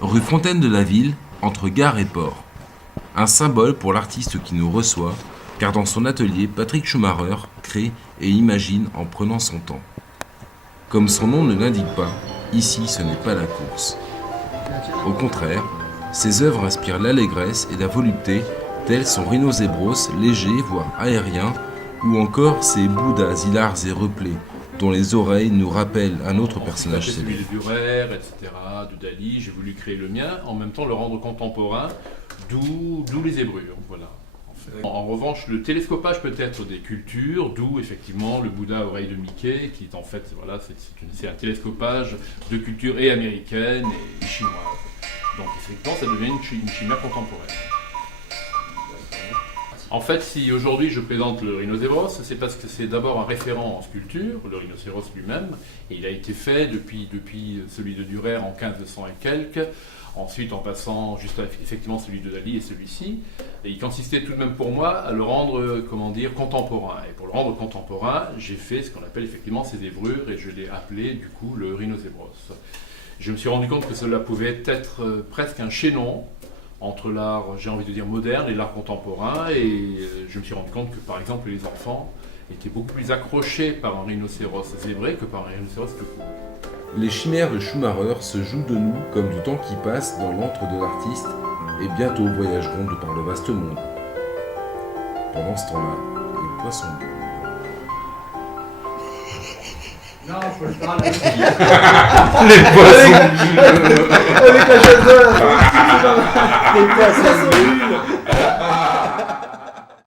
rue Fontaine de la Ville, entre gare et port. Un symbole pour l'artiste qui nous reçoit, car dans son atelier, Patrick Schumacher crée et imagine en prenant son temps. Comme son nom ne l'indique pas, ici ce n'est pas la course. Au contraire, ses œuvres inspirent l'allégresse et la volupté, tels son rhinozébros léger, voire aérien, ou encore ses bouddhas hilars et replets, dont les oreilles nous rappellent un autre personnage celui célèbre. de Durer, etc., de Dali, j'ai voulu créer le mien, en même temps le rendre contemporain, d'où les zébrures, voilà. En revanche, le télescopage peut être des cultures, d'où effectivement le Bouddha à oreille de Mickey, qui est en fait, voilà, c'est un télescopage de culture et américaine et chinoise. Donc effectivement, ça devient une chimère contemporaine. En fait, si aujourd'hui je présente le rhinocéros, c'est parce que c'est d'abord un référent en sculpture, le rhinocéros lui-même, et il a été fait depuis celui de Dürer en 1500 et quelques, ensuite en passant juste effectivement celui de Dali et celui-ci, et il consistait tout de même pour moi à le rendre, contemporain. Et pour le rendre contemporain, j'ai fait ce qu'on appelle effectivement ces zébrures, et je l'ai appelé du coup le rhinocéros. Je me suis rendu compte que cela pouvait être presque un chaînon entre l'art, j'ai envie de dire moderne, et l'art contemporain, et je me suis rendu compte que par exemple les enfants étaient beaucoup plus accrochés par un rhinocéros zébré que par un rhinocéros tout court. Les chimères de Schumacher se jouent de nous comme du temps qui passe dans l'antre de l'artiste et bientôt voyageront de par le vaste monde. Pendant ce temps-là, les poissons bougent. Non, faut le faire Les poissons avec la chasse de la les poissons.